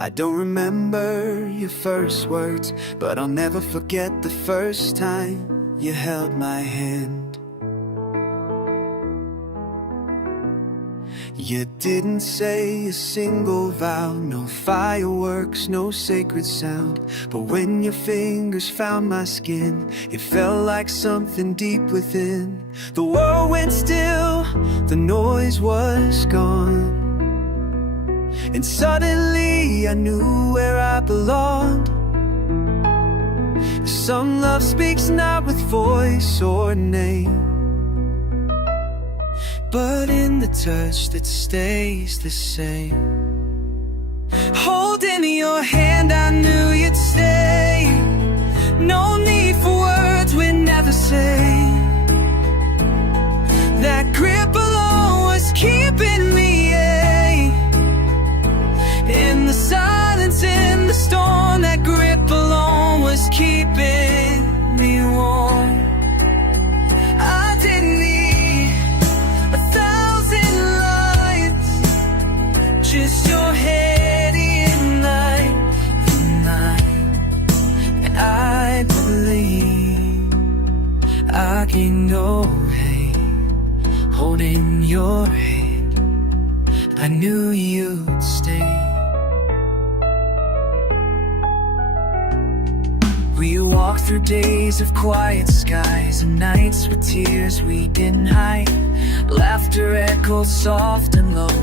I don't remember your first words, but I'll never forget the first time you held my hand. You didn't say a single vow, no fireworks, no sacred sound. But when your fingers found my skin, it felt like something deep within. The world went still, the noise was gone, and suddenly I knew where I belonged. Some love speaks not with voice or name, but in the touch that stays the same. Holding your hand, I knew you'd stay. No need for words we'd never say. That grip alone was keeping me, in the silence, in the storm. That grip alone was keeping me warm. I didn't need 1,000 lights, just your head in night, and I believe I can go, hey, holding your hand. I knew you'd stay. We walked through days of quiet skies and nights with tears we didn't hide. Laughter echoed soft and low,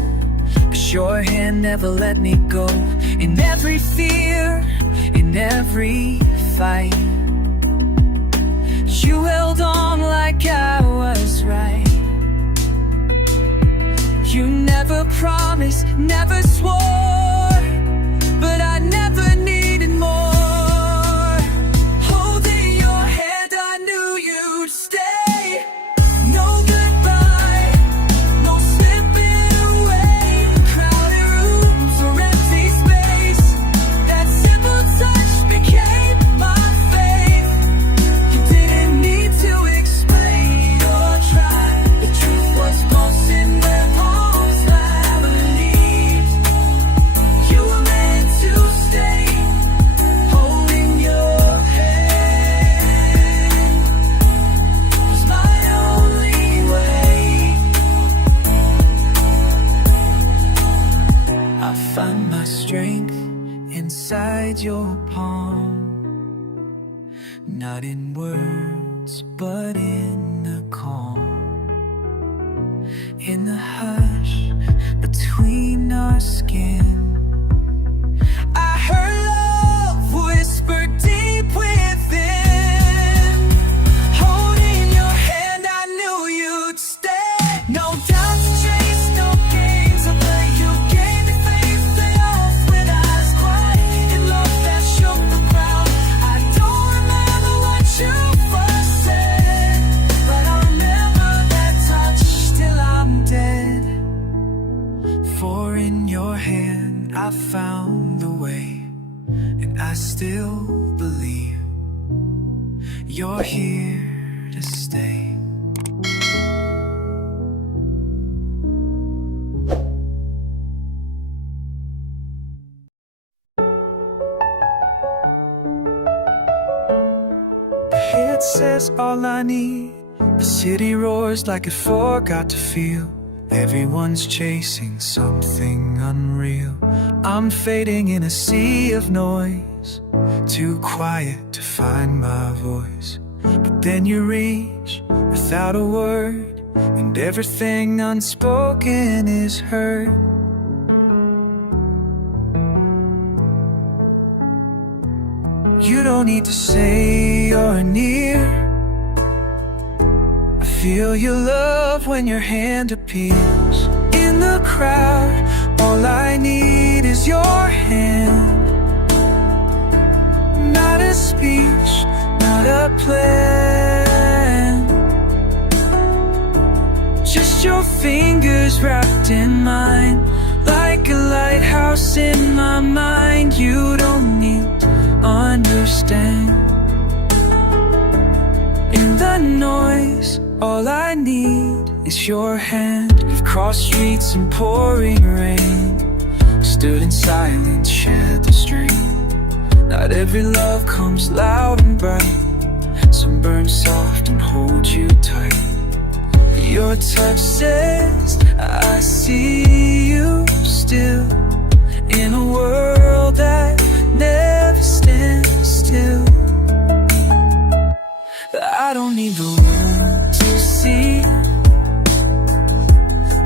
but your hand never let me go. In every fear, in every fight, you held on like I was right. You never promised, never swore, but I never needed more. Find my strength inside your palm, not in words, but in the calm, in the hush between our skin. I heard love whisper deep within. Holding your hand, I knew you'd stay. No doubt to chase, no games to play. You gave me faith, lay off with eyes quiet, in love that shook the ground. I don't remember what you first said, but I remember that touch till I'm dead. For in your hand I found the way, and I still believe you're here to stay. It says all I need. The city roars like it forgot to feel. Everyone's chasing something unreal. I'm fading in a sea of noise, too quiet to find my voice. But then you reach without a word, and everything unspoken is heard. You don't need to say you're near. I feel your love when your hand appears. In the crowd, all I need is your hand. Not a speech, not a plan, just your fingers wrapped in mine, like a lighthouse in my mind. You don't need to understand. In the noise, all I need is your hand. We've crossed streets in pouring rain, stood in silence, shared the street. Not every love comes loud and bright. Some burn soft and hold you tight. Your touch says, I see you still, in a world that never stands still. I don't need the world to see.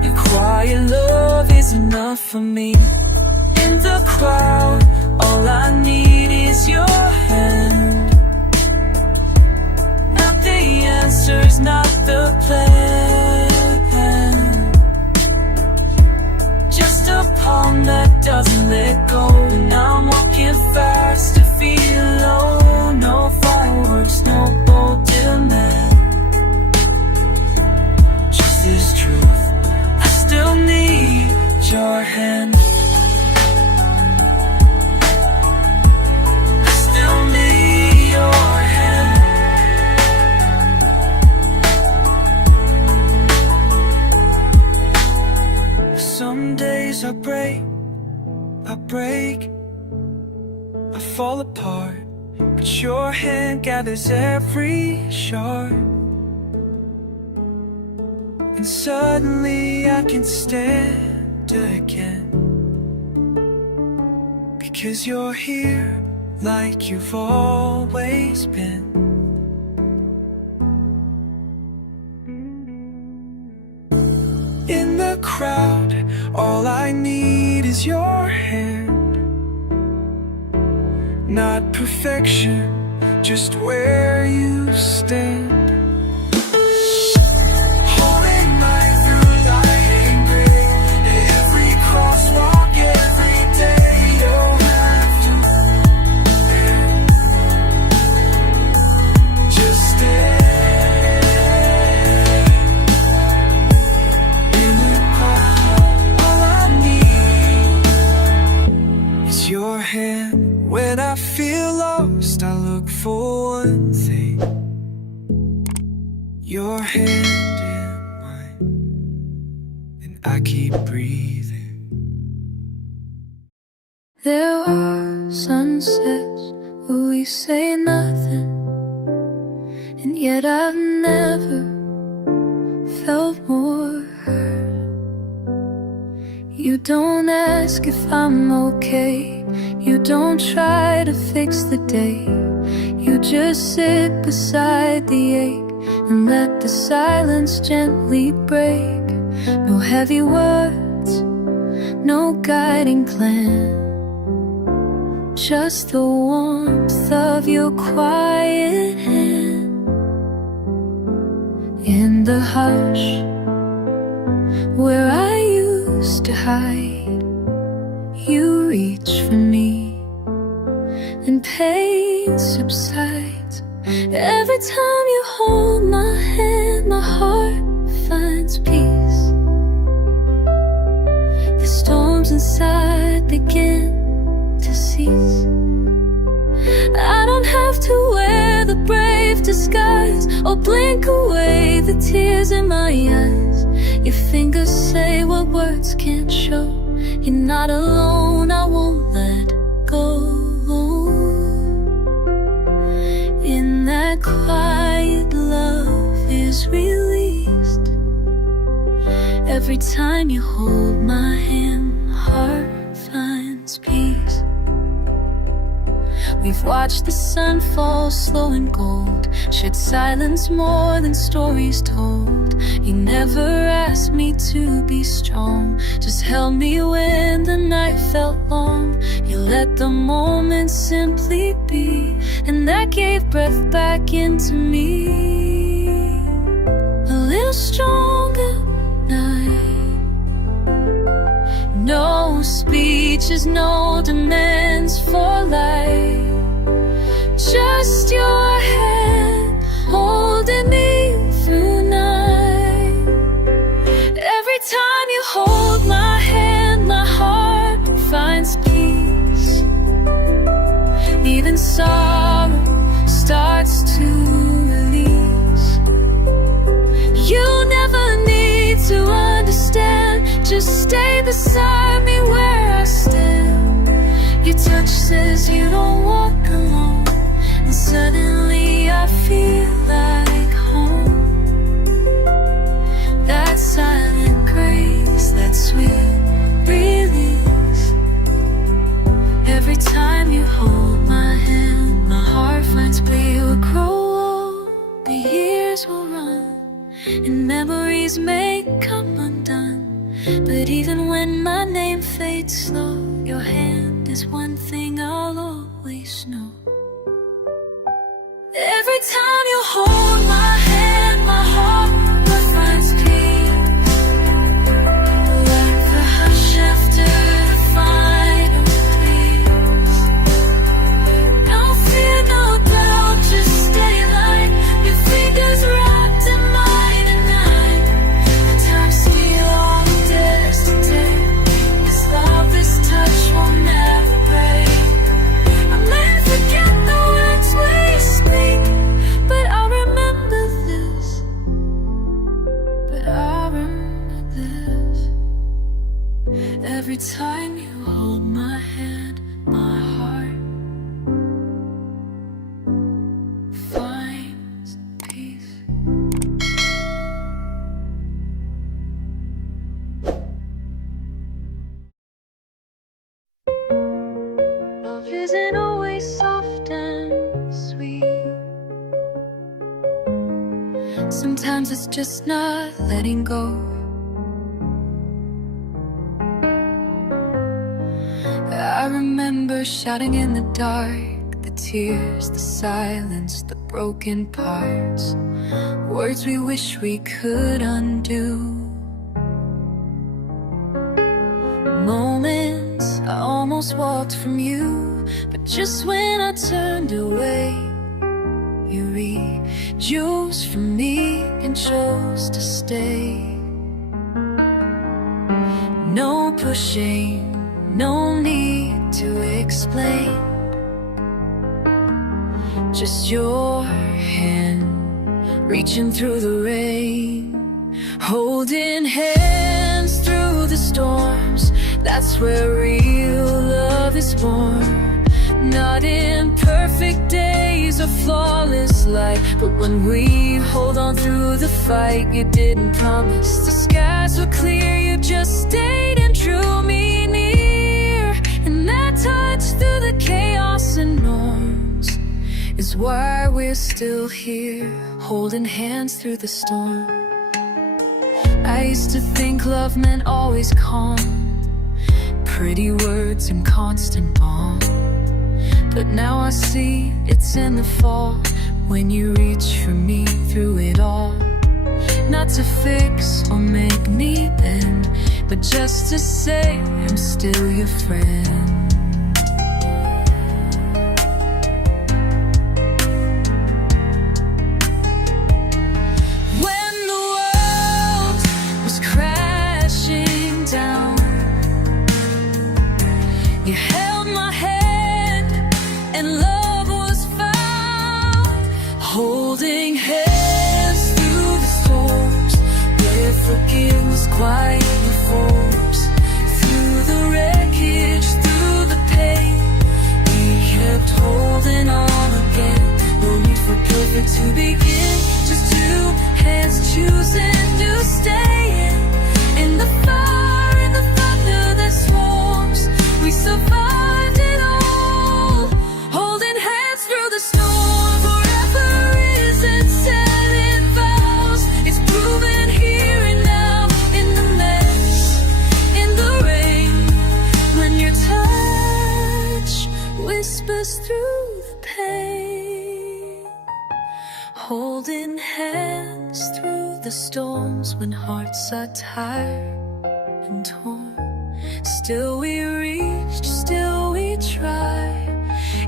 Your quiet love is enough for me. In the crowd, all I need is your hand. Not the answers, not the plan. Just a palm that doesn't let go. And I'm walking fast to feel low. No fireworks, no bold demand. Just this truth, I still need your hand. I still need your hand. Some days I break, I fall apart, but your hand gathers every shard. And suddenly I can stand again, because you're here like you've always been. In the crowd, all I need is your hand. Not perfection, just where you stand. Holding light through light and gray. Every crosswalk, every day. You don't have to just stay. In the crowd, all I need is your hand. When I feel lost, I look for one thing: your hand in mine, and I keep breathing. There are sunsets where we say nothing, and yet I've never felt more hurt. You don't ask if I'm okay, you don't try to fix the day. You just sit beside the ache and let the silence gently break. No heavy words, no guiding plan, just the warmth of your quiet hand. In the hush where I used to hide, you reach for me, and pain subsides. Every time you hold my hand, my heart finds peace. The storms inside begin to cease. I don't have to wear the brave disguise or blink away the tears in my eyes. Your fingers say what words can't show. You're not alone, I won't let go. In that quiet, love is released. Every time you hold my hand, my heart finds peace. We've watched the sun fall slow and gold, shared silence more than stories told. You never asked me to be strong, just held me when the night felt long. You let the moment simply be, and that gave breath back into me. A little stronger night. No speeches, no demands for life. Just your hand holding me through night. Every time you hold my hand, my heart finds peace. Even sorrow starts to release. You never need to understand, just stay beside me where I stand. Your touch says you don't walk alone, and suddenly I feel like home. That silent grace, that sweet release. Every time you hold my hand, my heart finds we will grow old. The years will run, and memories may come undone. But even when my name fades slow, your hand is one thing I'll always know. Every time you hold my hand, my heart finds peace. Like the hush after the final breeze. No fear, no doubt, just stay light. Your fingers wrapped in mine at night. The time still all dares to take. This love, this touch will never break. I may forget the words we speak, but I remember this. But I remember this. Every time you hold my hand, my heart finds peace. Love isn't always soft and sweet. Sometimes it's just not letting go. I remember shouting in the dark, the tears, the silence, the broken parts, words we wish we could undo. Moments I almost walked from you, but just when I turned away, you reached for me and chose to stay. No pushing, no need to explain. Just your hand reaching through the rain, holding hands through the storms. That's where real love is born. Not in perfect days or flawless light, but when we hold on through the fight. You didn't promise the skies were clear, you just stayed and drew me near. And that touch through the chaos and norms is why we're still here, holding hands through the storm. I used to think love meant always calm, pretty words and constant balm. But now I see it's in the fall, when you reach for me through it all. Not to fix or make me bend, but just to say I'm still your friend. When the world was crashing down, you held my hand and love was found. Holding hands through the storms, where forgiveness quietly forms. Through the wreckage, through the pain, we kept holding on again. No need for perfect to begin, just two hands choosing to stay in the fire, in the thunder that swarms. We survived it all, holding hands through the storm. Forever isn't said in vows, it's proven here and now. In the mess, in the rain, when your touch whispers through the pain. Holding hands through the storms, when hearts are tired and torn. Still we reached, still we try,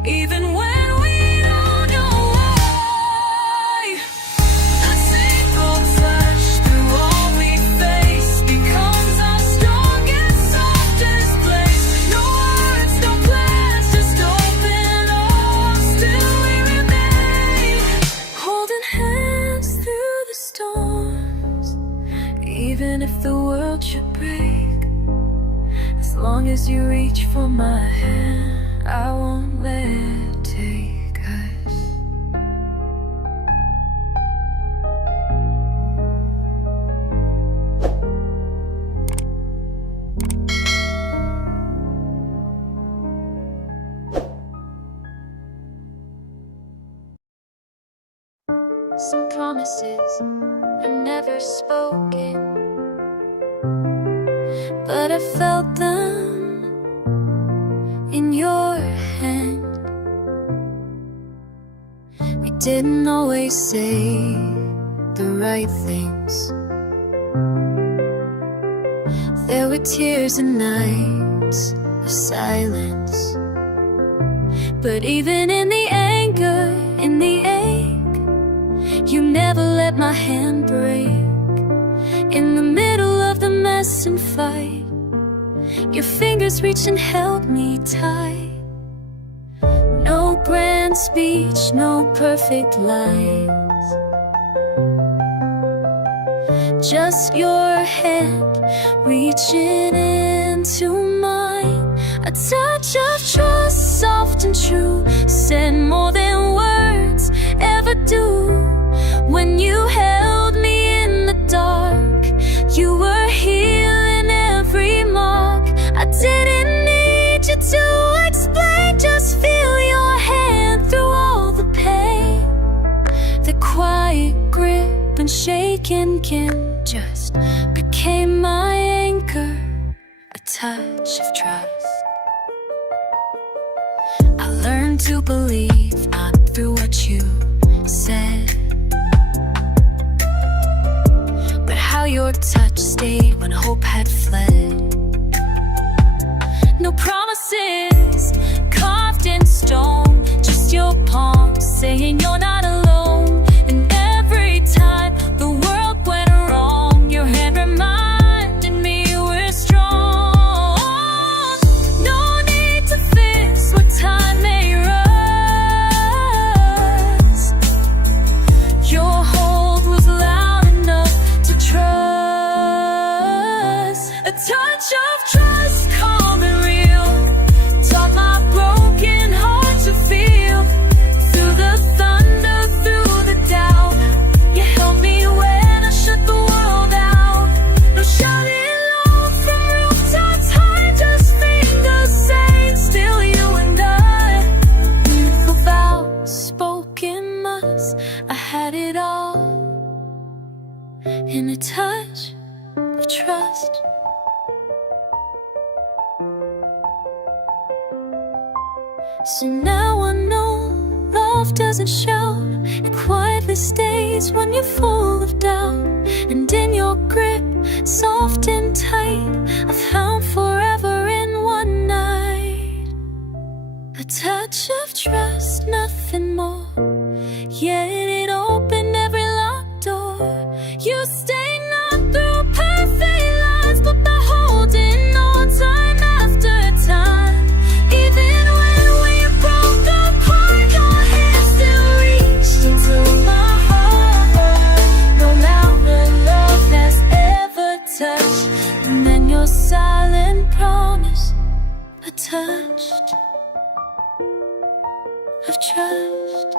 even when we don't know why. A single touch through all we face becomes our strongest, softest place. No words, no plans, just open arms. Still we remain, holding hands through the storms. Even if the world should break, as long as you reach for my hand. I won't let it take us. Some promises are never spoken, but I felt them in your hand. We didn't always say the right things. There were tears and nights of silence, but even in the anger, in the ache, you never let my hand break. In the middle of the mess and fight, your fingers reached and held me tight. No grand speech, no perfect lines, just your hand reaching into mine. A touch of trust, soft and true, said more than words ever do. When you held me in the dark, you were healing every mark. I didn't need you to explain, just feel your hand through all the pain. The quiet grip and shaking kin just became my anchor, a touch of trust. I learned to believe, not through what you said, but how your touch stayed when hope had fled. No promises carved in stone, just your palm saying you're not alone. And every time the world went wrong, your hand reminded me we're strong. No need to fix what time may rust. Your hold was loud enough to trust. A touch of trust, calm and real, taught my broken heart to feel. Through the thunder, through the doubt, you held me when I shut the world out. No shouting loud from rooftops high, just fingers saying still you and I. Beautiful vows, spoken months, I had it all in a touch of trust. So now I know love doesn't shout, it quietly stays when you're full of doubt. And in your grip, soft and tight, I found forever in one night. A touch of trust, nothing more, yet it opened every locked door. You stayed not through perfect lines, but by holding on time after time. Even when we broke apart, your hand still reached into my heart. No louder love has ever touched. And then your silent promise, a touch of trust.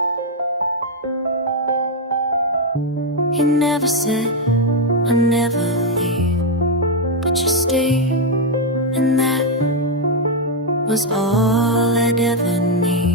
You never said I'll never leave, but you stayed, and that was all I'd ever need.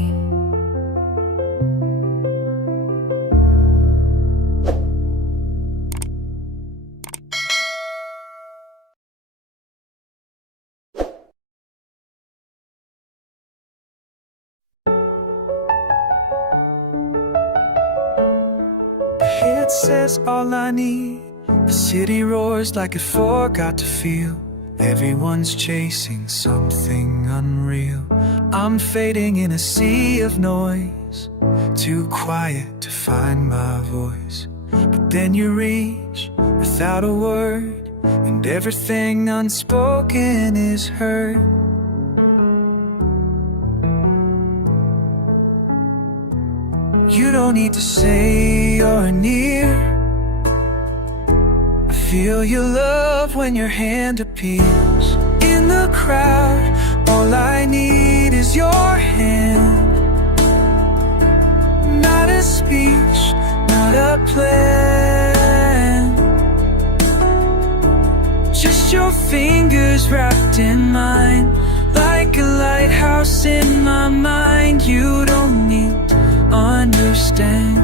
It says all I need. The city roars like it forgot to feel. Everyone's chasing something unreal. I'm fading in a sea of noise, too quiet to find my voice. But then you reach without a word, and everything unspoken is heard. You don't need to say you're near. I feel your love when your hand appears. In the crowd, all I need is is your hand. Not a speech, not a plan, just your fingers wrapped in mine, like a lighthouse in my mind. You don't need to understand.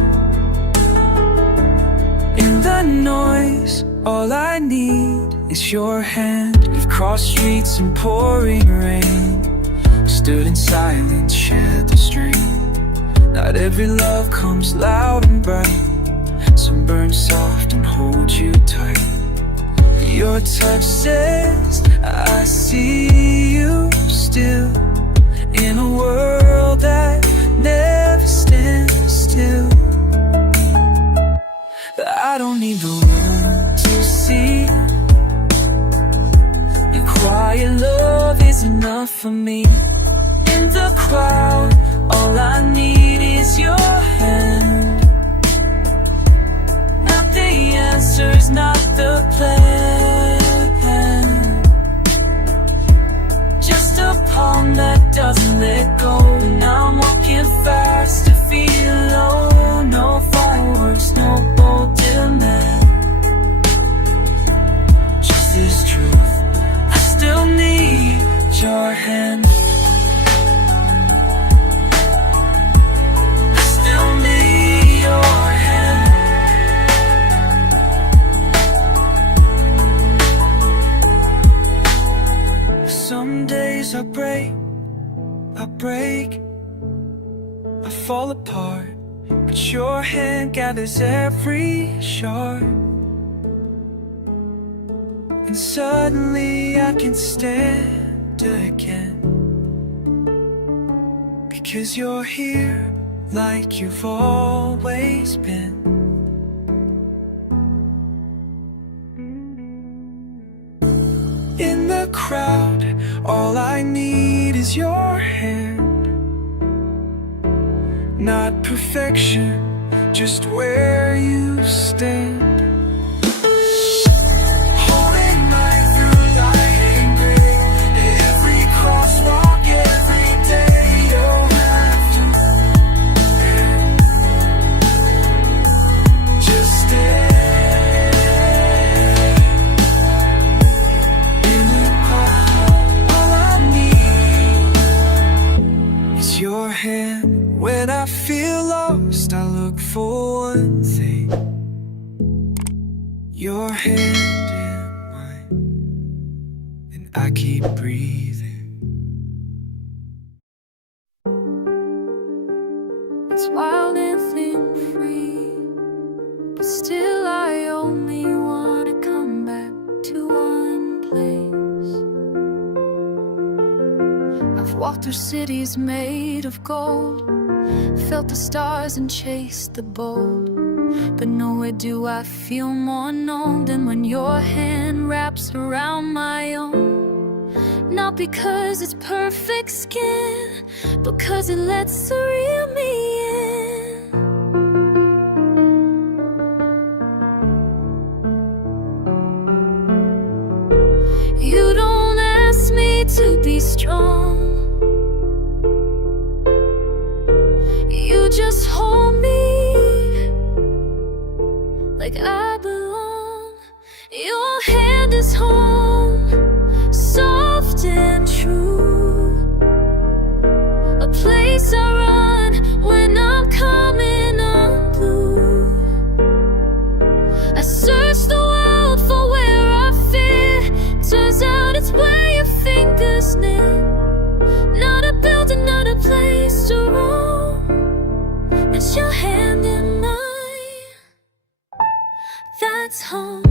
In the noise, all I need is your hand. We've crossed streets in pouring rain, stood in silence, shared the street. Not every love comes loud and bright. Some burn soft and hold you tight. Your touch says I see you still, in a world that never stands still. I don't need the world to see. Your quiet love is enough for me. In the crowd, all I need is your hand. Not the answers, not the plan, just a palm that doesn't let go. Now I'm walking fast to feel low. No fireworks, no bold demand, just this truth. I still need your hand. Some days I break, I fall apart, but your hand gathers every shard, and suddenly I can stand again, because you're here like you've always been. In the crowd, all I need is your hand. Not perfection, just where you stand. Holding light through light and gray, every crosswalk, every day. You don't have to just stay. Your hand. When I feel lost, I look for one thing: your hand in mine, and I keep breathing. It's wild and fling free, but still I only want to come back to one place. I've walked through cities made of gold, felt the stars and chased the bold, but nowhere do I feel more known than when your hand wraps around my own. Not because it's perfect skin, because it lets the real me in. You don't ask me to be strong, you just hold me like I belong. Your hand is home, soft and true, a place I run when I'm coming unglued. I search the world for where I fear, turns out it's where your fingers knit. Not a building, not a place to roam, it's your hand in mine, that's home.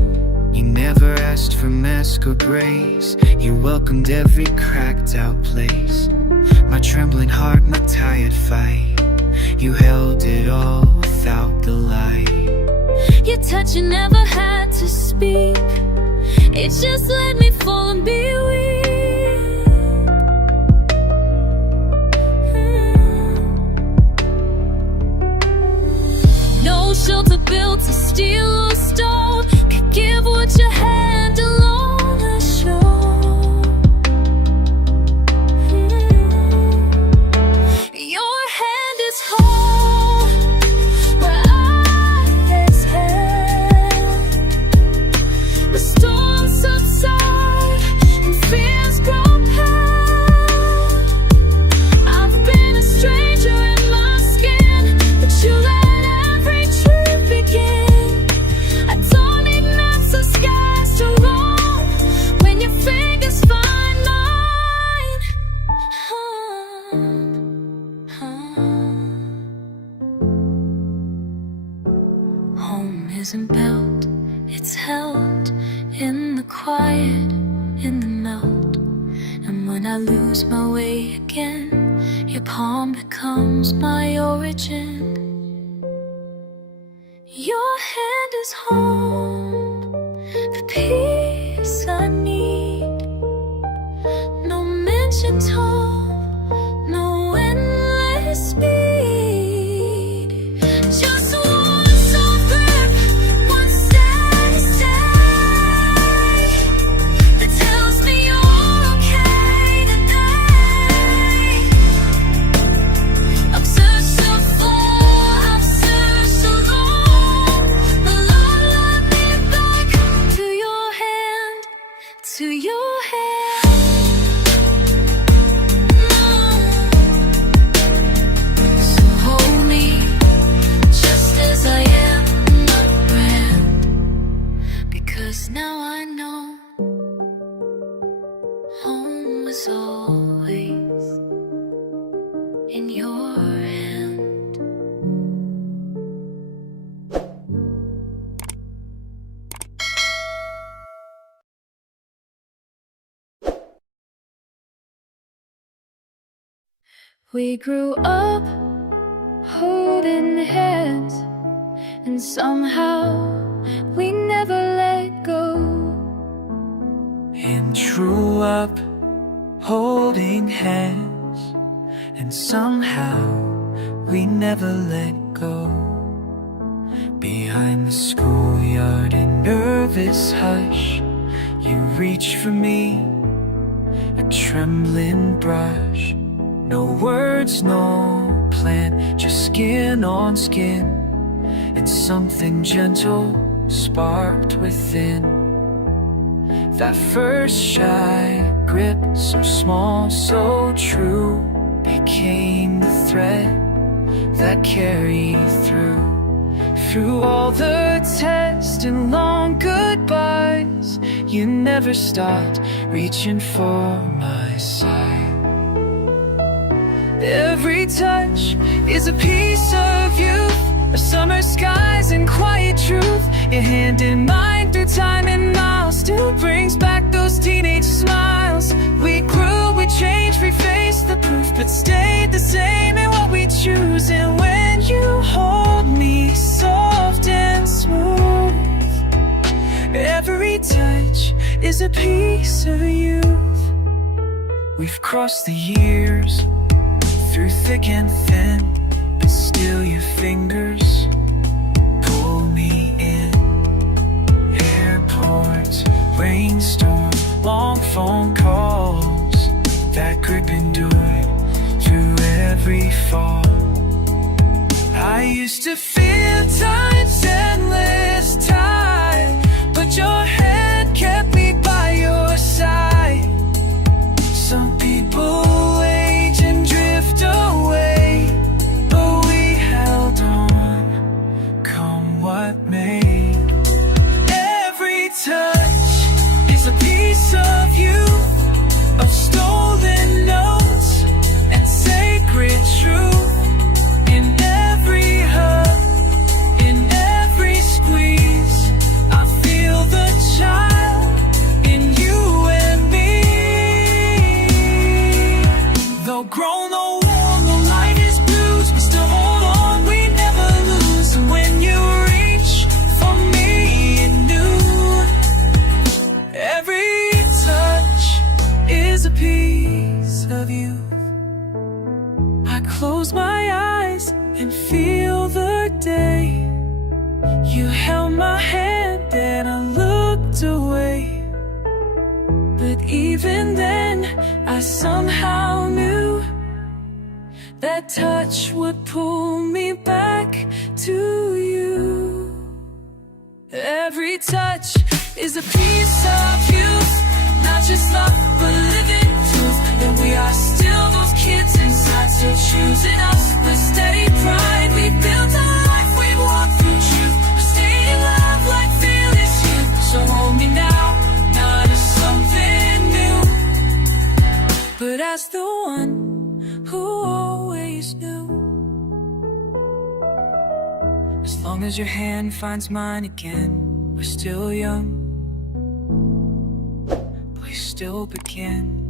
You never asked for mask or grace, you welcomed every cracked out place. My trembling heart, my tired fight, you held it all without the light. Your touch, you never had to speak, it just let me fall and be weak. No shelter built to steel or stone could give what your hand alone has shown. isn't built, it's held in the quiet, in the melt. And when I lose my way again, your palm becomes my origin. Your hand is home, the peace I need. No mention tone, no endless speed. Just one soft breath, one steady stay that tells me you're okay today. I've searched so far, I've searched so long. The Lord led me back to your hand, to your hand. So hold me just as I am, not brand, because now I know home was always in your hand. We grew up holding hands, and somehow we never let go. And grew up holding hands, and somehow we never let go. Behind the schoolyard in nervous hush, you reach for me, a trembling brush. No words, no plan, just skin on skin, and something gentle sparked within. That first shy grip, so small, so true, became the thread that carried through. Through all the tests and long goodbyes, you never stopped reaching for my side. Every touch is a piece of youth, of summer skies and quiet truth. Your hand in mine through time and miles still brings back those teenage smiles. We grew, we changed, we faced the proof, but stayed the same in what we choose. And when you hold me soft and smooth, every touch is a piece of youth. We've crossed the years, through thick and thin, but still your fingers pull me in. Airports, rainstorm, long phone calls, that grip endured through every fall. I used to feel time's endless tide, but your hand kept me by your side. Some people age and drift away, but we held on, come what may. Every touch is a piece of you, of stolen notes and sacred truth. In every hug, in every squeeze, I feel the child in you and me. Though grown, though worn, though light is bruised, we still hold on, we never lose. And when you reach for me anew, every touch is a piece of you. I close my eyes and feel the day. You held my hand and I looked away, but even then I somehow knew that touch would pull me back to you. Every touch is a piece of youth, not just love but living truth. That we are still those kids inside, still choosing us with steady pride. We built a life, we walked through truth, we stayed in love like fearless youth. So hold me now, not as something new, but as the one who always knew. As long long as your hand finds mine again. We're still young, we still begin.